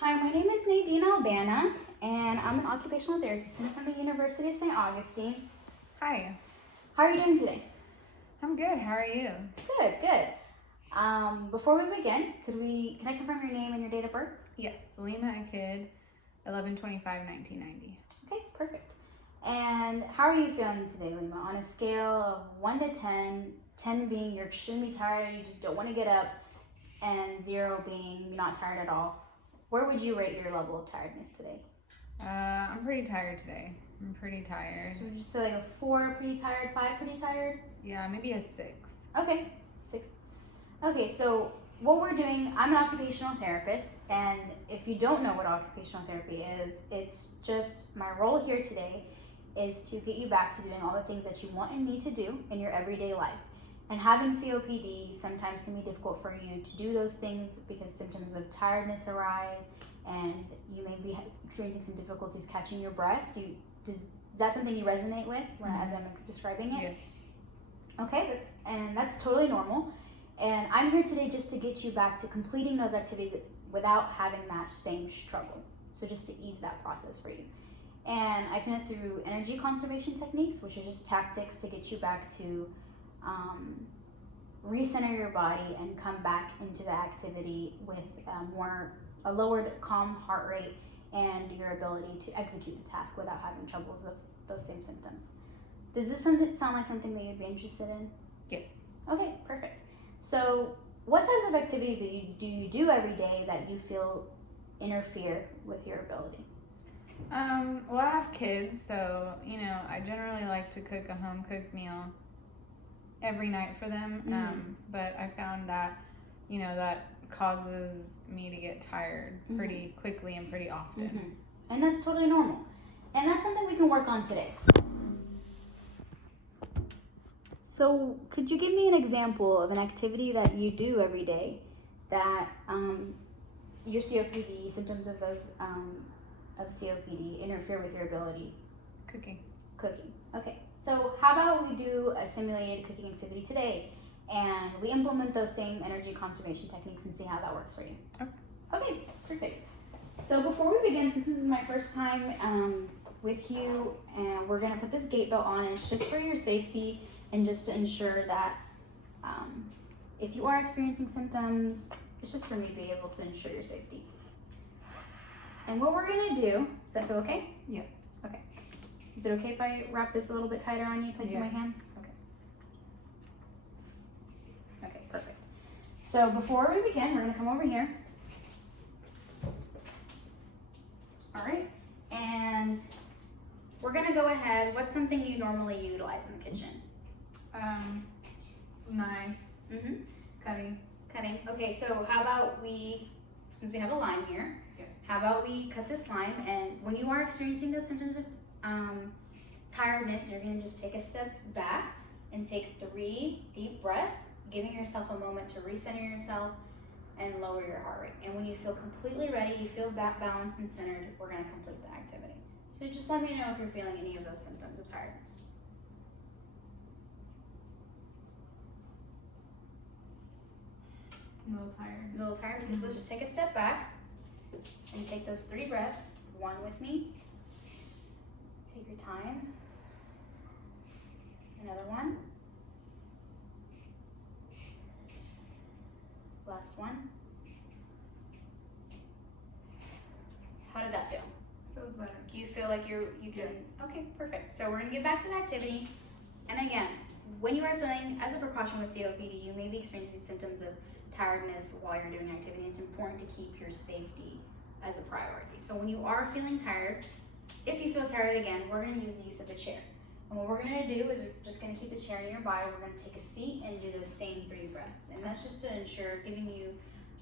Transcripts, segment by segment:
Hi, my name is Nadine Albana, and I'm an occupational therapist from the University of St. Augustine. Hi. How are you doing today? I'm good. How are you? Good, good. Before we begin, can I confirm your name and your date of birth? Yes, Lima Akid, 11/25/1990. Okay, perfect. And how are you feeling today, Lima? On a scale of 1 to 10, 10 being you're extremely tired, you just don't want to get up, and 0 being you're not tired at all, where would you rate your level of tiredness today? I'm pretty tired today. I'm pretty tired. So would you say like a 4, pretty tired, 5, pretty tired? Yeah, maybe a 6. Okay, 6. Okay, so what we're doing, I'm an occupational therapist, and if you don't know what occupational therapy is, it's just my role here today is to get you back to doing all the things that you want and need to do in your everyday life. And having COPD sometimes can be difficult for you to do those things because symptoms of tiredness arise, and you may be experiencing some difficulties catching your breath. Is that something you resonate with as I'm describing it? Yes. Okay, that's totally normal. And I'm here today just to get you back to completing those activities without having that same struggle. So just to ease that process for you. And I've done it through energy conservation techniques, which are just tactics to get you back to recenter your body and come back into the activity with a lowered calm heart rate and your ability to execute the task without having troubles with those same symptoms. Does this sound like something that you'd be interested in? Yes. Okay, perfect. So what types of activities do you do every day that you feel interfere with your ability? Well, I have kids, so, I generally like to cook a home-cooked meal every night for them, but I found that, that causes me to get tired pretty quickly and pretty often. And that's totally normal. And that's something we can work on today. So could you give me an example of an activity that you do every day that your COPD, symptoms of those of COPD interfere with your ability? Cooking. Okay. So how about we do a simulated cooking activity today, and we implement those same energy conservation techniques and see how that works for you. Okay, perfect. So before we begin, since this is my first time with you, and we're gonna put this gate belt on, and it's just for your safety and just to ensure that if you are experiencing symptoms, it's just for me to be able to ensure your safety. And what we're gonna do, does that feel okay? Yes. Okay. Is it okay if I wrap this a little bit tighter on you, placing my hands? Okay. Okay, perfect. So before we begin, we're gonna come over here. All right, and we're gonna go ahead. What's something you normally utilize in the kitchen? Knives. Cutting. Okay, so how about since we have a lime here, Yes. how about we cut this lime, and when you are experiencing those symptoms of tiredness, you're gonna just take a step back and take 3 deep breaths, giving yourself a moment to recenter yourself and lower your heart rate. And when you feel completely ready, you feel balanced and centered, we're gonna complete the activity. So just let me know if you're feeling any of those symptoms of tiredness. I'm a little tired. Okay, so let's just take a step back and take those 3 breaths. 1 with me. Take your time. Another one. Last one. How did that feel? Feels better. You feel like you can? Yes. Okay, perfect. So we're gonna get back to the activity. And again, when you are feeling, as a precaution with COPD, you may be experiencing symptoms of tiredness while you're doing activity. It's important to keep your safety as a priority. So when you are feeling tired, if you feel tired again, we're gonna use the use of a chair. And what we're gonna do is we're just gonna keep the chair nearby. We're gonna take a seat and do those same 3 breaths. And that's just to ensure giving you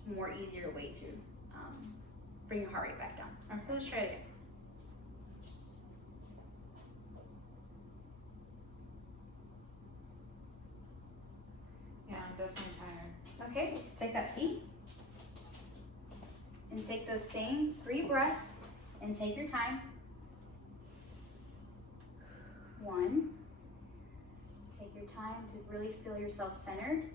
a more easier way to bring your heart rate back down. Okay. So let's try it again. Yeah, I'm definitely tired. Okay, let's take that seat. And take those same 3 breaths and take your time. 1. Take your time to really feel yourself centered.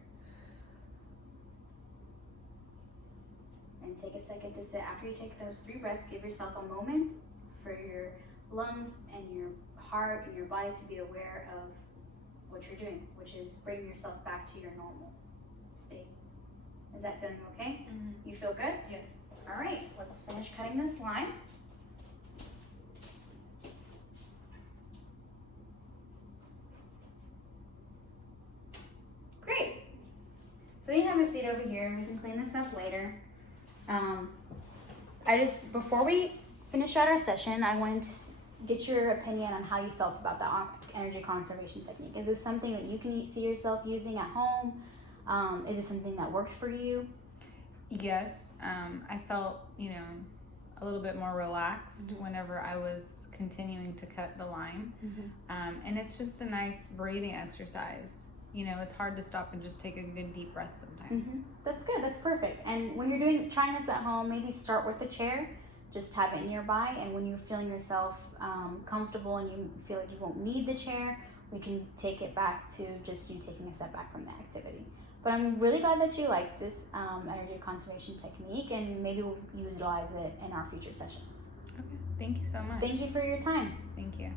And and take a second to sit. After you take those 3 breaths, give yourself a moment for your lungs and your heart and your body to be aware of what you're doing, which is bring yourself back to your normal state. Is that feeling okay? Mm-hmm. You feel good? Yes. All right, let's finish cutting this line. Great. So you have a seat over here. We can clean this up later. Before we finish out our session, I wanted to get your opinion on how you felt about the energy conservation technique. Is this something that you can see yourself using at home? Is it something that worked for you? Yes, I felt, a little bit more relaxed whenever I was continuing to cut the line. And it's just a nice breathing exercise. It's hard to stop and just take a good deep breath sometimes. That's good. That's perfect. And when you're trying this at home, maybe start with the chair. Just have it nearby. And when you're feeling yourself comfortable and you feel like you won't need the chair, we can take it back to just you taking a step back from the activity. But I'm really glad that you like this energy conservation technique, and maybe we'll utilize it in our future sessions. Okay. Thank you so much. Thank you for your time. Thank you.